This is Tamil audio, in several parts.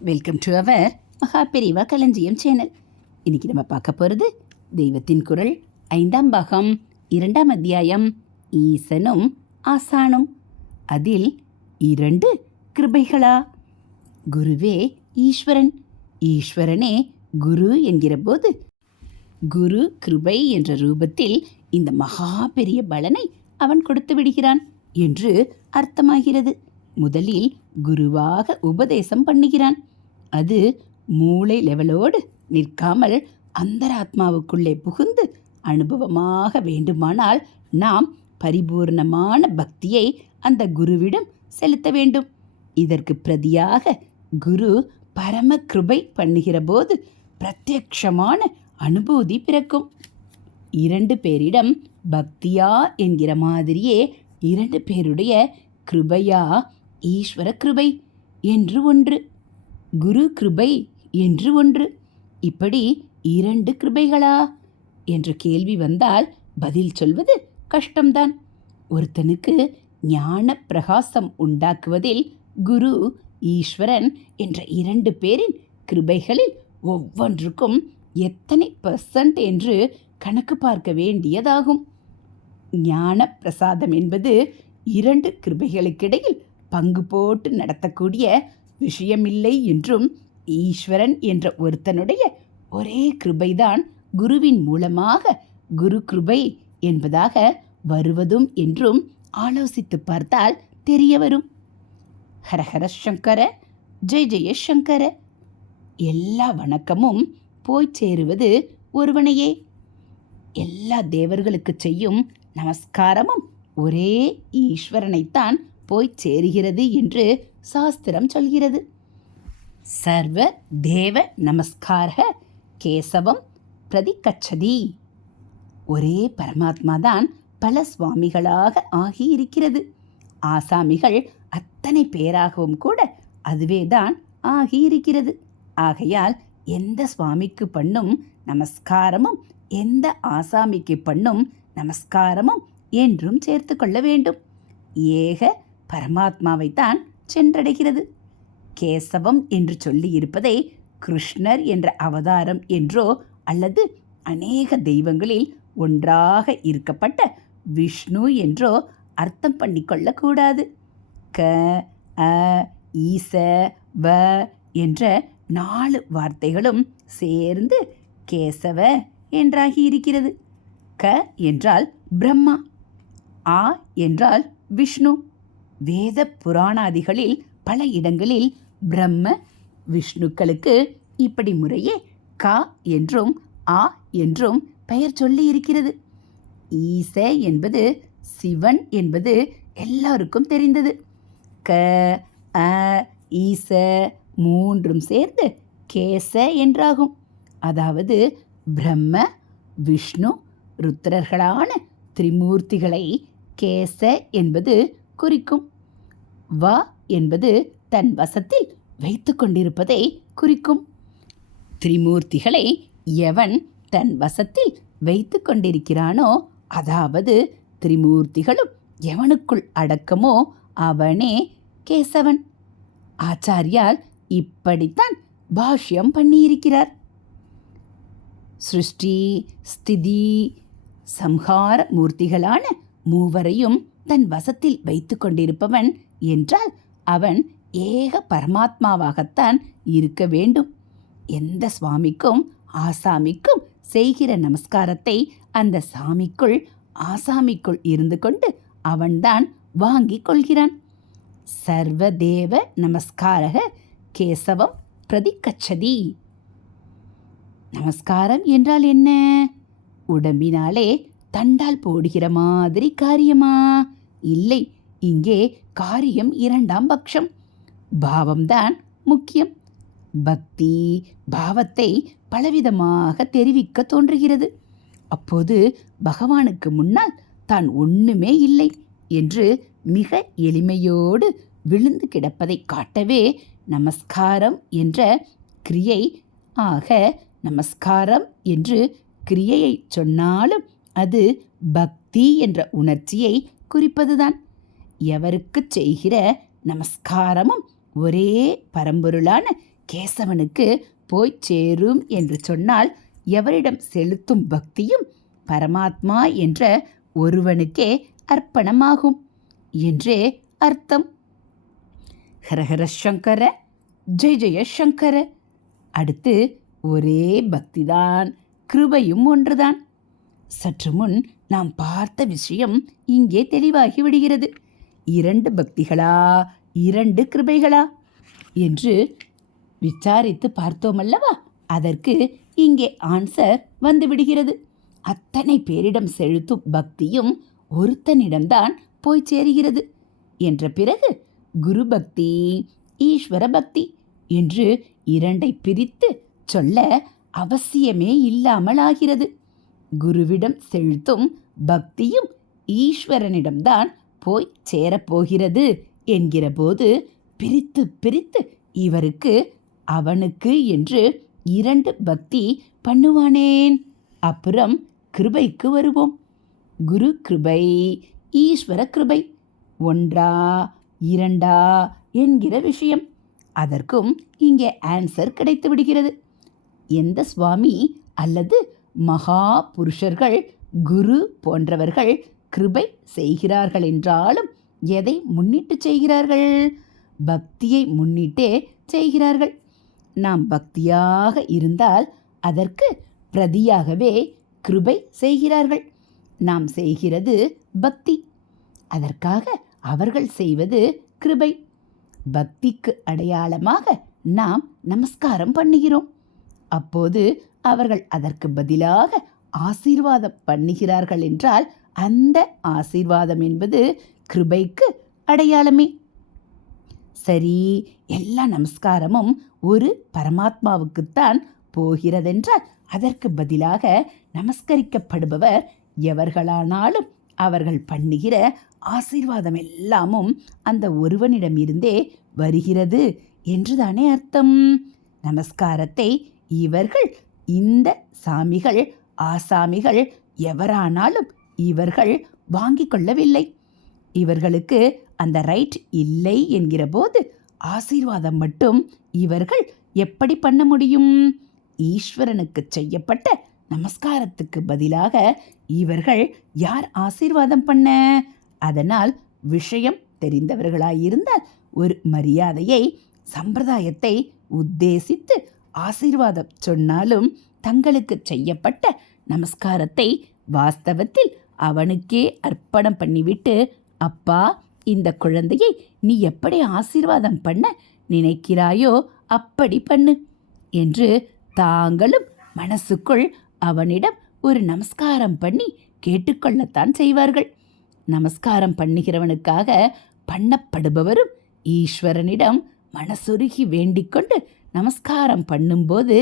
வெல்கம் டு அவர் மகா பெரிவா களஞ்சியம் சேனல் இன்றைக்கி நம்ம பார்க்க போகிறது தெய்வத்தின் குரல் ஐந்தாம் பாகம் இரண்டாம் அத்தியாயம் ஈசனும் ஆசானும். அதில் இரண்டு கிருபைகளா? குருவே ஈஸ்வரன். ஈஸ்வரனே குரு என்கிற போது குரு கிருபை என்ற ரூபத்தில் இந்த மகா பெரிய பலனை அவன் கொடுத்து விடுகிறான் என்று அர்த்தமாகிறது. முதலில் குருவாக உபதேசம் பண்ணுகிறான். அது மூளை லெவலோடு நிற்காமல் அந்தராத்மாவுக்குள்ளே புகுந்து அனுபவமாக வேண்டுமானால் நாம் பரிபூர்ணமான பக்தியை அந்த குருவிடம் செலுத்த வேண்டும். இதற்கு பிரதியாக குரு பரம கிருபை பண்ணுகிற போது பிரத்யக்ஷமான அனுபூதி பிறக்கும். இரண்டு பேரிடம் பக்தியா என்கிற மாதிரியே இரண்டு பேருடைய கிருபையா ஈஸ்வர கிருபை என்று ஒன்று குரு கிருபை என்று ஒன்று. இப்படி இரண்டு கிருபைகளா? என்ற கேள்வி வந்தால் பதில் சொல்வது கஷ்டம்தான். ஒருத்தனுக்கு ஞான பிரகாசம் உண்டாக்குவதில் குரு ஈஸ்வரன் என்ற இரண்டு பேரின் கிருபைகளில் ஒவ்வொன்றுக்கும் எத்தனை பர்சன்ட் என்று கணக்கு பார்க்க வேண்டியதாகும். ஞான பிரசாதம் என்பது இரண்டு கிருபைகளுக்கிடையில் பங்கு போட்டு நடத்தக்கூடிய விஷயமில்லை என்றும் ஈஸ்வரன் என்ற ஒருத்தனுடைய ஒரே கிருபைதான் குருவின் மூலமாக குரு கிருபை என்பதாக வருவதும் என்றும் ஆலோசித்து பார்த்தால் தெரிய வரும். ஹரஹர சங்கர ஜெய ஜெயசங்கர எல்லா வணக்கமும் போய் சேருவது ஒருவனையே. எல்லா தேவர்களுக்கு செய்யும் நமஸ்காரமும் ஒரே ஈஸ்வரனைத்தான் போய் சேருகிறது என்று சாஸ்திரம் சொல்கிறது. சர்வ தேவ நமஸ்கார கேசவம் பிரதிகச்சதி. ஒரே பரமாத்மா தான் பல சுவாமிகளாக ஆகியிருக்கிறது. ஆசாமிகள் அத்தனை பேராகவும் கூட அதுவேதான் ஆகியிருக்கிறது. ஆகையால் எந்த சுவாமிக்கு பண்ணும் நமஸ்காரமும் எந்த ஆசாமிக்கு பண்ணும் நமஸ்காரமும் என்றும் சேர்த்து கொள்ள வேண்டும். ஏக பரமாத்மாவைத்தான் சென்றடைகிறது. கேசவம் என்று சொல்லி இருப்பதை கிருஷ்ணர் என்ற அவதாரம் என்றோ அல்லது அநேக தெய்வங்களில் ஒன்றாக இருக்கப்பட்ட விஷ்ணு என்றோ அர்த்தம் பண்ணிக்கொள்ளக்கூடாது க அ ஈச வ என்ற நாலு வார்த்தைகளும் சேர்ந்து கேசவ என்றாகி இருக்கிறது. க என்றால் பிரம்மா ஆ என்றால் விஷ்ணு. வேத புராணாதிகளில் பல இடங்களில் பிரம்ம விஷ்ணுக்களுக்கு இப்படி முறையே கா என்றும் ஆ என்றும் பெயர் சொல்லி இருக்கிறது ஈச என்பது சிவன் என்பது எல்லாருக்கும் தெரிந்தது. க அ ஈச மூன்றும் சேர்ந்து கேச என்றாகும். அதாவது பிரம்ம விஷ்ணு ருத்ரர்களான திரிமூர்த்திகளை கேச என்பது குறிக்கும். வ என்பது தன் வசத்தில் வைத்து கொண்டிருப்பதை குறிக்கும். திரிமூர்த்திகளை எவன் தன் வசத்தில் வைத்து கொண்டிருக்கிறானோ அதாவது திரிமூர்த்திகளும் எவனுக்குள் அடக்கமோ அவனே கேசவன். ஆச்சாரியால் இப்படித்தான் பாஷ்யம் பண்ணியிருக்கிறார். சிருஷ்டி ஸ்திதி சம்ஹார மூர்த்திகளான மூவரையும் தன் வசத்தில் வைத்து கொண்டிருப்பவன் என்றால் அவன் ஏக பரமாத்மாவாகத்தான் இருக்க வேண்டும். எந்த சுவாமிக்கும் ஆசாமிக்கும் செய்கிற நமஸ்காரத்தை அந்த சாமிக்குள் ஆசாமிக்குள் இருந்து கொண்டு அவன்தான் வாங்கிக் கொள்கிறான். சர்வதேவ நமஸ்காரக கேசவம் பிரதிகச்சதி நமஸ்காரம் என்றால் என்ன? உடம்பினாலே தண்டால் போடுகிற மாதிரி காரியமா? இல்லை இங்கே காரியம் இரண்டாம் பட்சம். பாவம்தான் முக்கியம். பக்தி பாவத்தை பலவிதமாக தெரிவிக்க தோன்றுகிறது. அப்போது பகவானுக்கு முன்னால் தான் ஒண்ணுமே இல்லை என்று மிக எளிமையோடு விழுந்து கிடப்பதை காட்டவே நமஸ்காரம் என்ற கிரியை ஆக நமஸ்காரம் என்று கிரியையை சொன்னாலும் அது பக்தி என்ற உணர்ச்சியை குறிப்பதுதான். எவருக்கு செய்கிற நமஸ்காரமும் ஒரே பரம்பொருளான கேசவனுக்கு போய் சேரும் என்று சொன்னால் எவரிடம் செலுத்தும் பக்தியும் பரமாத்மா என்ற ஒருவனுக்கே அர்ப்பணமாகும் என்றே அர்த்தம். ஹரஹர சங்கர ஜெய ஜெய சங்கர. அடுத்து ஒரே பக்திதான் கிருபையும் ஒன்றுதான். சற்று முன் நாம் பார்த்த விஷயம் இங்கே தெளிவாகி விடுகிறது. இரண்டு பக்திகளா? இரண்டு கிருபைகளா? என்று விசாரித்து பார்த்தோம் அல்லவா அதற்கு இங்கே ஆன்சர் வந்து விடுகிறது. அத்தனை பேரிடம் செலுத்தும் பக்தியும் ஒருத்தனிடம்தான் போய் சேருகிறது. என்ற பிறகு குரு பக்தி ஈஸ்வர பக்தி என்று இரண்டை பிரித்து சொல்ல அவசியமே இல்லாமல் ஆகிறது குருவிடம் செலுத்தும் பக்தியும் ஈஸ்வரனிடம்தான் போய் சேரப்போகிறது என்கிற போது பிரித்து பிரித்து இவருக்கு அவனுக்கு என்று இரண்டு பக்தி பண்ணுவானேன். அப்புறம் கிருபைக்கு வருவோம். குரு கிருபை ஈஸ்வர கிருபை ஒன்றா இரண்டா என்கிற விஷயம். அதற்கும் இங்கே ஆன்சர் கிடைத்து விடுகிறது. எந்த சுவாமி அல்லது மகா புருஷர்கள் குரு போன்றவர்கள் கிருபை செய்கிறார்கள் என்றாலும் எதை முன்னிட்டு செய்கிறார்கள்? பக்தியை முன்னிட்டே செய்கிறார்கள். நாம் பக்தியாக இருந்தால் அதற்கு பிரதியாகவே கிருபை செய்கிறார்கள். நாம் செய்கிறது பக்தி. அதற்காக அவர்கள் செய்வது கிருபை. பக்திக்கு அடையாளமாக நாம் நமஸ்காரம் பண்ணுகிறோம். அப்போது அவர்கள் அதற்கு பதிலாக ஆசீர்வாதம் பண்ணுகிறார்கள் என்றால் அந்த ஆசீர்வாதம் என்பது கிருபைக்கு அடையாளமே. சரி எல்லா நமஸ்காரமும் ஒரு பரமாத்மாவுக்குத்தான் போகிறதென்றால் அதற்கு பதிலாக நமஸ்கரிக்கப்படுபவர் எவர்களானாலும் அவர்கள் பண்ணுகிற ஆசீர்வாதம் எல்லாமும் அந்த ஒருவனிடமிருந்தே வருகிறது என்றுதானே அர்த்தம். நமஸ்காரத்தை இவர்கள் இந்த சாமிகள் ஆசாமிகள் எவரானாலும் இவர்கள் வாங்கிக் கொள்ளவில்லை. இவர்களுக்கு அந்த ரைட் இல்லை என்கிற போது ஆசீர்வாதம் மட்டும் இவர்கள் எப்படி பண்ண முடியும்? ஈஸ்வரனுக்கு செய்யப்பட்ட நமஸ்காரத்துக்கு பதிலாக இவர்கள் யார் ஆசீர்வாதம் பண்ண? அதனால் விஷயம் தெரிந்தவர்களாயிருந்தால் ஒரு மரியாதையை சம்பிரதாயத்தை உத்தேசித்து ஆசீர்வாதம் சொன்னாலும் தங்களுக்கு செய்யப்பட்ட நமஸ்காரத்தை வாஸ்தவத்தில் அவனுக்கே அர்ப்பணம் பண்ணிவிட்டு அப்பா இந்த குழந்தையை நீ எப்படி ஆசீர்வாதம் பண்ண நினைக்கிறாயோ அப்படி பண்ணு என்று தாங்களும் மனசுக்குள் அவனிடம் ஒரு நமஸ்காரம் பண்ணி கேட்டுக்கொள்ளத்தான் செய்வார்கள். நமஸ்காரம் பண்ணுகிறவனுக்காக பண்ணப்படுபவரும் ஈஸ்வரனிடம் மனசுருகி வேண்டிக்கொண்டு நமஸ்காரம் பண்ணும்போது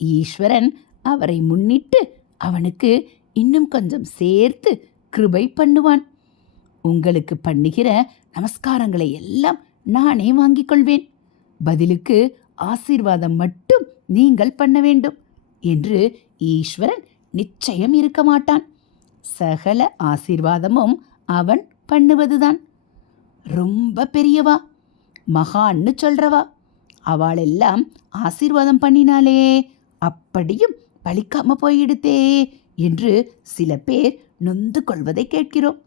ஈஸ்வரன் அவரை முன்னிட்டு அவனுக்கு இன்னும் கொஞ்சம் சேர்த்து கிருபை பண்ணுவான். உங்களுக்கு பண்ணுகிற நமஸ்காரங்களை எல்லாம் நானே வாங்கிக் கொள்வேன். பதிலுக்கு ஆசீர்வாதம் மட்டும் நீங்கள் பண்ண வேண்டும் என்று ஈஸ்வரன் நிச்சயம் இருக்க மாட்டான். சகல ஆசீர்வாதமும் அவன் பண்ணுவதுதான். ரொம்ப பெரியவா மகான்னு சொல்றவா அவளெல்லாம் ஆசீர்வாதம் பண்ணினாலே அப்படியும் பழிக்காம போயிடுதே என்று சில பேர் நொந்து கொள்வதை கேட்கிறோம்.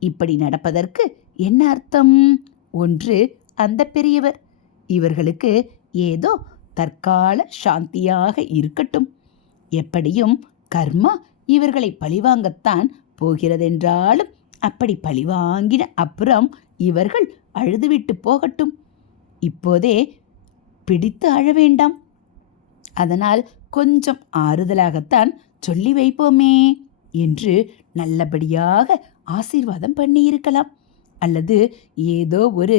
இப்படி நடப்பதற்கு என்ன அர்த்தம்? ஒன்று அந்த பெரியவர். இவர்களுக்கு ஏதோ தற்கால சாந்தியாக இருக்கட்டும். எப்படியும் கர்மா இவர்களை பழிவாங்கத்தான் போகிறதென்றாலும் அப்படி பழிவாங்கின அப்புறம் இவர்கள் அழுதுவிட்டு போகட்டும். இப்போதே பிடித்து அழ வேண்டாம். அதனால் கொஞ்சம் ஆறுதலாகத்தான் சொல்லி வைப்போமே என்று நல்லபடியாக ஆசீர்வாதம் பண்ணியிருக்கலாம். அல்லது ஏதோ ஒரு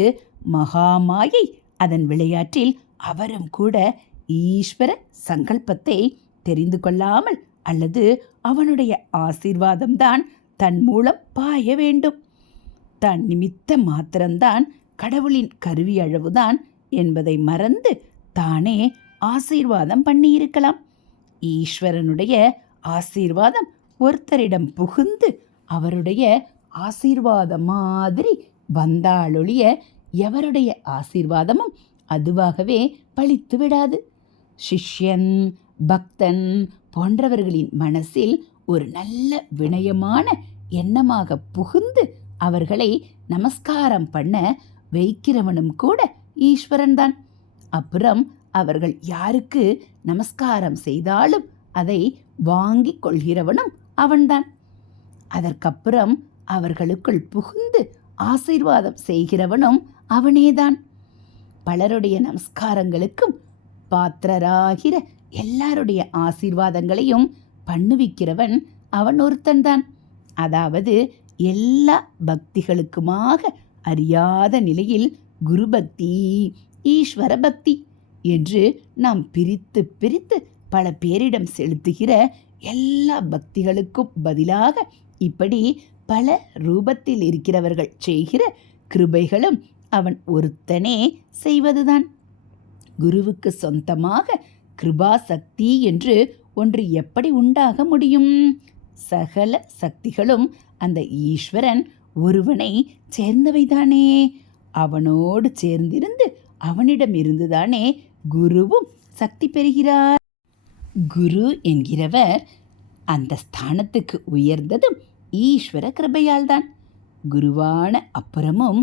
மகாமாயை அதன் விளையாட்டில் அவரும் கூட ஈஸ்வர சங்கல்பத்தை தெரிந்து கொள்ளாமல் அல்லது அவனுடைய ஆசீர்வாதம்தான் தன் மூலம் பாய வேண்டும். தன் நிமித்த மாத்திரம்தான் கடவுளின் கருவி அளவுதான் என்பதை மறந்து தானே ஆசீர்வாதம் பண்ணியிருக்கலாம். ஈஸ்வரனுடைய ஆசீர்வாதம் ஒருத்தரிடம் புகுந்து அவருடைய ஆசீர்வாதம் மாதிரி வந்தாலொழிய எவருடைய ஆசீர்வாதமும் அதுவாகவே பழித்து விடாது. சிஷ்யன் பக்தன் போன்றவர்களின் மனசில் ஒரு நல்ல வினயமான எண்ணமாக புகுந்து அவர்களை நமஸ்காரம் பண்ண வைக்கிறவனும் கூட ஈஸ்வரன் தான் அப்புறம் அவர்கள் யாருக்கு நமஸ்காரம் செய்தாலும் அதை வாங்கிக் கொள்கிறவனும் அவன்தான். அதற்கப்புறம் அவர்களுக்குள் புகுந்து ஆசீர்வாதம் செய்கிறவனும் அவனேதான். பலருடைய நமஸ்காரங்களுக்கும் பாத்திரராகிற எல்லாருடைய ஆசீர்வாதங்களையும் பண்ணுவிக்கிறவன் அவன் ஒருத்தன்தான். அதாவது எல்லா பக்திகளுக்குமாக அறியாத நிலையில் குருபக்தி ஈஸ்வர பக்தி என்று நாம் பிரித்து பிரித்து பல பேரிடம் செலுத்துகிற எல்லா பக்திகளுக்கும் பதிலாக இப்படி பல ரூபத்தில் இருக்கிறவர்கள் செய்கிற கிருபைகளும் அவன் ஒருத்தனே செய்வதுதான். குருவுக்கு சொந்தமாக கிருபா சக்தி என்று ஒன்று எப்படி உண்டாக முடியும்? சகல சக்திகளும் அந்த ஈஸ்வரன் ஒருவனை சேர்ந்தவைதானே. அவனோடு சேர்ந்திருந்து அவனிடம் இருந்துதானே குருவும் சக்தி பெறுகிறார். குரு என்கிறவர் அந்த ஸ்தானத்துக்கு உயர்ந்ததும் ஈஸ்வர கிருபையால்தான். குருவான அப்புறமும்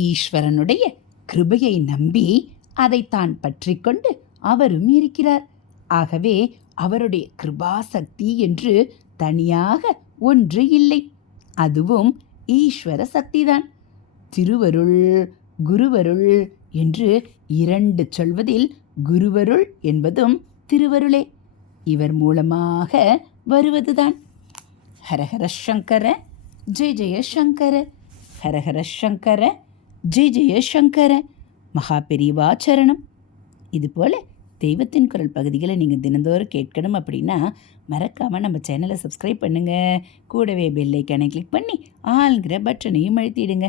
ஈஸ்வரனுடைய கிருபையை நம்பி அதை தான் பற்றி கொண்டு அவரும் இருக்கிறார். ஆகவே அவருடைய கிருபாசக்தி என்று தனியாக ஒன்று இல்லை. அதுவும் ஈஸ்வர சக்திதான். திருவருள் குருவருள் என்று இரண்டு சொல்வதில் குருவருள் என்பதும் திருவருளே. இவர் மூலமாக வருவதுதான். ஹரஹர சங்கர ஜெய ஜெய சங்கர. ஹரஹர சங்கர ஜெய ஜெய சங்கர. மகா பெரியவாச்சரணம் இதுபோல் தெய்வத்தின் குரல் பகுதிகளை நீங்கள் தினந்தோறும் கேட்கணும் அப்படின்னா மறக்காமல் நம்ம சேனலை சப்ஸ்கிரைப் பண்ணுங்கள் கூடவே பெல்லைக்கானை கிளிக் பண்ணி ஆளுங்கிற பட்டனையும் அழுத்திடுங்க.